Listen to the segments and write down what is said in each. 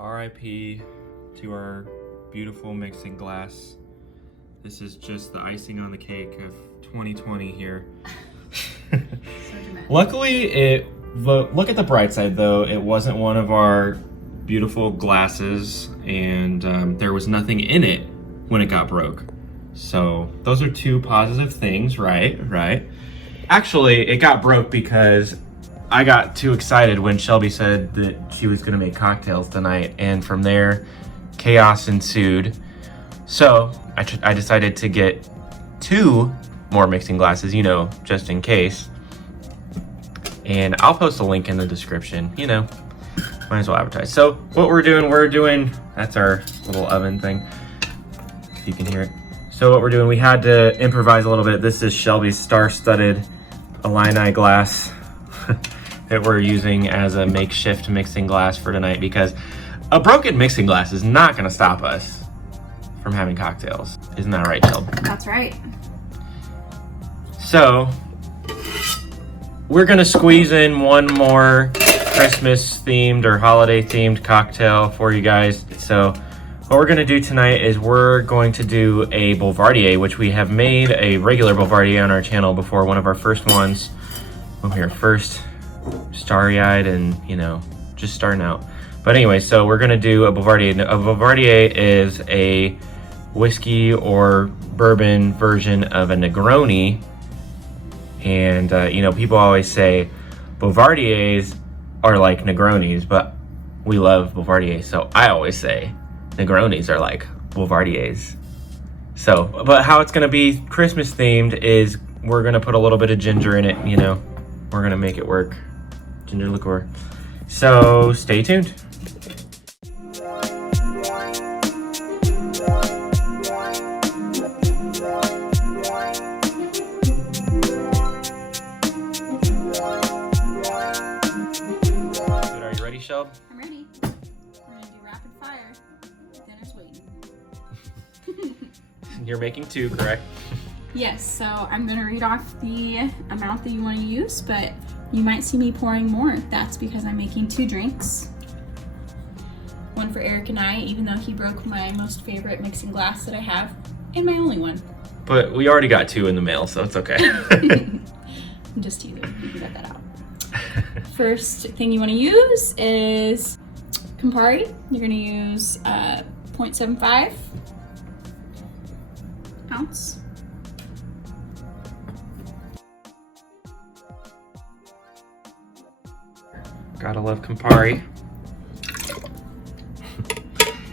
RIP to our beautiful mixing glass. This is just the icing on the cake of 2020 here. So dramatic. Luckily, look at the bright side though. It wasn't one of our beautiful glasses, and there was nothing in it when it got broke. So those are two positive things, right? Actually, it got broke because I got too excited when Shelby said that she was gonna make cocktails tonight, and from there, chaos ensued. So I decided to get 2 more mixing glasses, you know, just in case. And I'll post a link in the description, you know, might as well advertise. So what we're doing, that's our little oven thing, if you can hear it. So what we're doing, we had to improvise a little bit. This is Shelby's star-studded Illini glass that we're using as a makeshift mixing glass for tonight, because a broken mixing glass is not gonna stop us from having cocktails. Isn't that right, Shelby? That's right. So we're gonna squeeze in one more Christmas themed or holiday themed cocktail for you guys. So what we're gonna do tonight is we're going to do a Boulevardier, which we have made a regular Boulevardier on our channel before, one of our first ones when we were first starry-eyed and, you know, just starting out. But anyway, so we're gonna do a Boulevardier. A Boulevardier is a whiskey or bourbon version of a Negroni. And, you know, people always say Boulevardiers are like Negronis, but we love Boulevardier. So I always say Negronis are like Boulevardiers. So, but how it's gonna be Christmas themed is we're gonna put a little bit of ginger in it, you know. We're gonna make it work. Ginger liqueur. So stay tuned. Shelb? I'm ready. We're gonna do rapid fire. Dinner's waiting. You're making 2, correct? Yes, so I'm gonna read off the amount that you want to use, but you might see me pouring more. That's because I'm making 2 drinks. One for Eric and I, even though he broke my most favorite mixing glass that I have, and my only one. But we already got 2 in the mail, so it's okay. I'm just teasing. You can get that out. First thing you want to use is Campari. You're going to use 0.75 ounce. Gotta love Campari.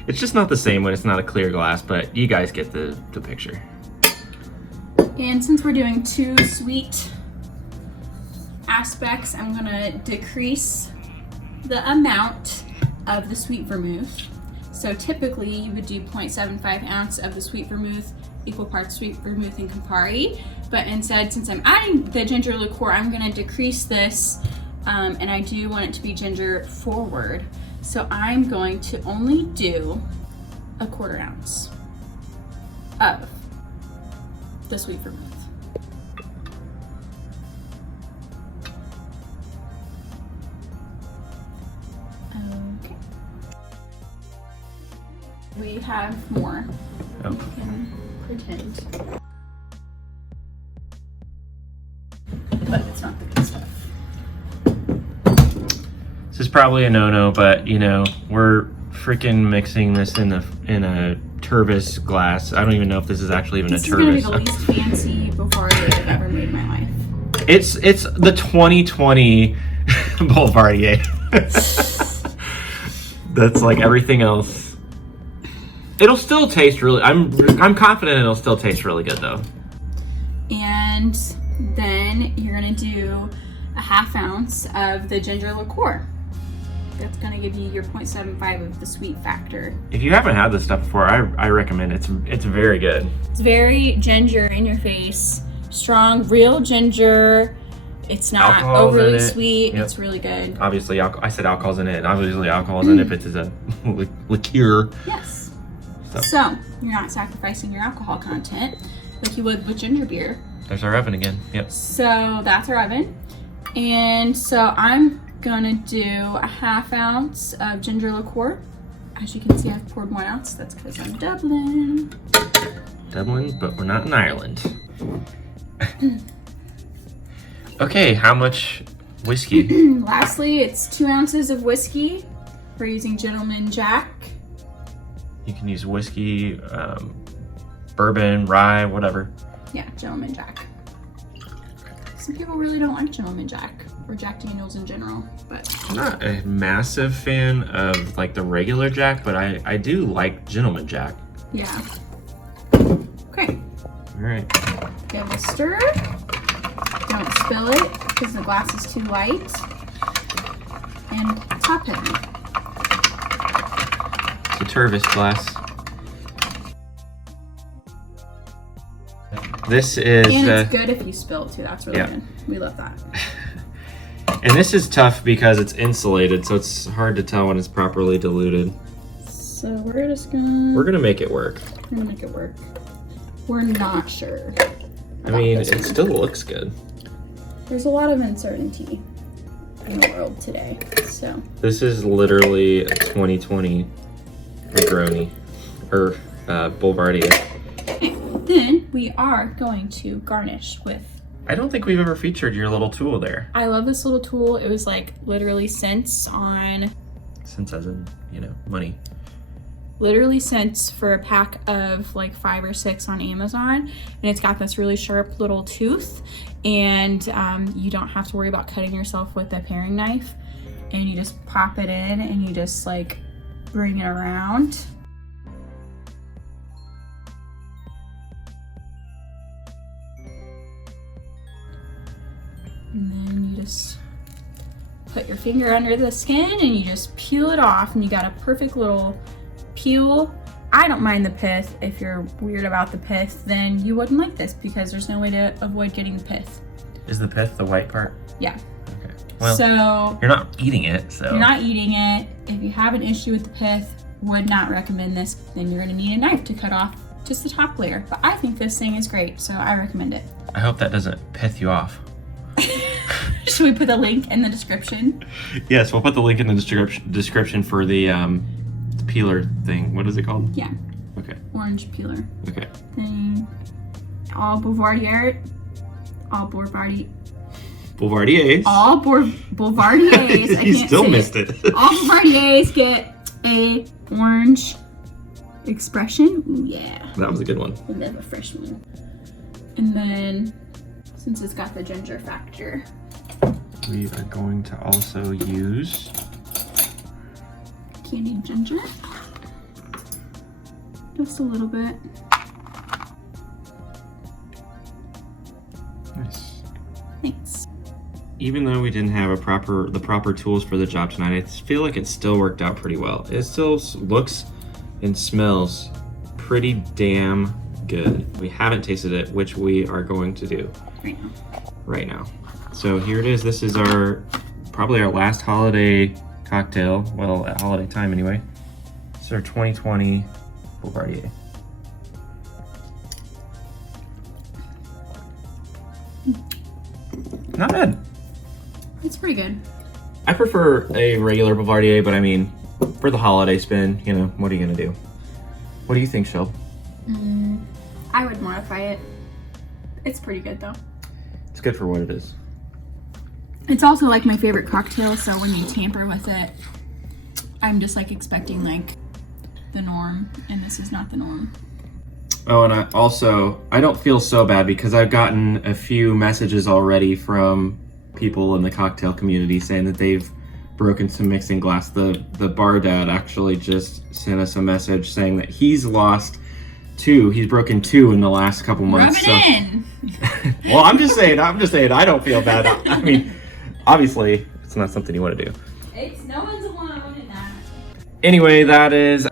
It's just not the same when it's not a clear glass, but you guys get the picture. And since we're doing 2 sweet aspects, I'm gonna decrease the amount of the sweet vermouth. So typically you would do 0.75 ounce of the sweet vermouth, equal parts sweet vermouth and Campari. But instead, since I'm adding the ginger liqueur, I'm gonna decrease this, and I do want it to be ginger forward. So I'm going to only do 1/4 ounce of the sweet vermouth. Okay. We have more. Oh. We can pretend. But it's not the good stuff. This is probably a no-no, but you know, we're freaking mixing this in a Turvis glass. I don't even know if this is actually even a Turvis. This is gonna be the least fancy Boulevardier I've ever made in my life. It's the 2020 Boulevardier. That's like everything else. It'll still taste really. I'm confident it'll still taste really good though. And then you're gonna do 1/2 ounce of the ginger liqueur. That's gonna give you your 0.75 of the sweet factor. If you haven't had this stuff before, I recommend it. It's very good. It's very ginger in your face, strong, real ginger. It's not Alcohol's in overly it. sweet. Yep. It's really good. Obviously, I said alcohol's in it, and obviously alcohol's in it if it's a liqueur. Yes. So you're not sacrificing your alcohol content like you would with ginger beer. There's our oven again. Yep. So that's our oven. And so I'm gonna do 1/2 ounce of ginger liqueur. As you can see, I've poured 1 ounce. That's because I'm Dublin. Dublin, but we're not in Ireland. Okay, how much whiskey? Lastly, it's 2 ounces of whiskey. We're using Gentleman Jack. You can use whiskey, bourbon, rye, whatever. Yeah, Gentleman Jack. Some people really don't like Gentleman Jack or Jack Daniels in general, but I'm not a massive fan of like the regular Jack, but I do like Gentleman Jack. yeah. Okay, All right. give it a stir. Don't spill it because the glass is too light. And top it. It's a Turvis glass. This is, And it's good if you spill it too. That's really yeah. good. We love that. and this is tough because it's insulated, so it's hard to tell when it's properly diluted. So we're just gonna... We're gonna make it work. We're gonna make it work. We're not sure. I mean, this it one. still looks good. There's a lot of uncertainty in the world today, so. This is literally a 2020 Negroni, or Boulevardier. Then we are going to garnish with. I don't think we've ever featured your little tool there. I love this little tool. It was like literally cents on. Cents as in, you know, money. Literally cents for a pack of like 5 or 6 on Amazon, and it's got this really sharp little tooth, and you don't have to worry about cutting yourself with a paring knife, and you just pop it in and you just like bring it around. And then you just put your finger under the skin and you just peel it off, and you got a perfect little peel. I don't mind the pith. If you're weird about the pith, then you wouldn't like this because there's no way to avoid getting the pith. Is the pith the white part? Yeah. Okay. Well, so you're not eating it, so. you're not eating it. If you have an issue with the pith, would not recommend this. Then you're gonna need a knife to cut off just the top layer. But I think this thing is great, so I recommend it. I hope that doesn't pith you off. Should we put the link in the description? Yes, we'll put the link in the description for the peeler thing. What is it called? Yeah. Okay. Orange peeler. Okay. Then all Boulevardier. Boulevardiers. All Boulevardiers. You still missed it. All Boulevardiers get a orange expression. Ooh, yeah. That was a good one. We love a fresh one. And then, since it's got the ginger factor, We are going to also use candied ginger. Just a little bit. nice. Thanks. Even though we didn't have the proper tools for the job tonight, I feel like it still worked out pretty well. It still looks and smells pretty damn good. We haven't tasted it, which we are going to do right now. So here it is. This is probably our last holiday cocktail. Well, at holiday time anyway. This is our 2020 Boulevardier. Not bad. It's pretty good. I prefer a regular Boulevardier, but I mean, for the holiday spin, you know, what are you gonna do? What do you think, Shel? I would modify it. It's pretty good though. It's good for what it is. It's also like my favorite cocktail, so when you tamper with it, I'm just like expecting like the norm, and this is not the norm. Oh, and I don't feel so bad because I've gotten a few messages already from people in the cocktail community saying that they've broken some mixing glass. The bar dad actually just sent us a message saying that he's lost 2. He's broken 2 in the last couple months. Rub it in. Well, I'm just saying I don't feel bad. I mean, obviously it's not something you want to do. It's no one's alone in that. Anyway, that is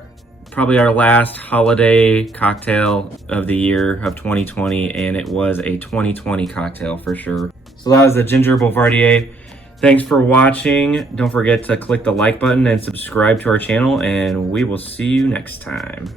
probably our last holiday cocktail of the year of 2020, and it was a 2020 cocktail for sure. So that was the Ginger Boulevardier. Thanks for watching. Don't forget to click the like button and subscribe to our channel, and we will see you next time.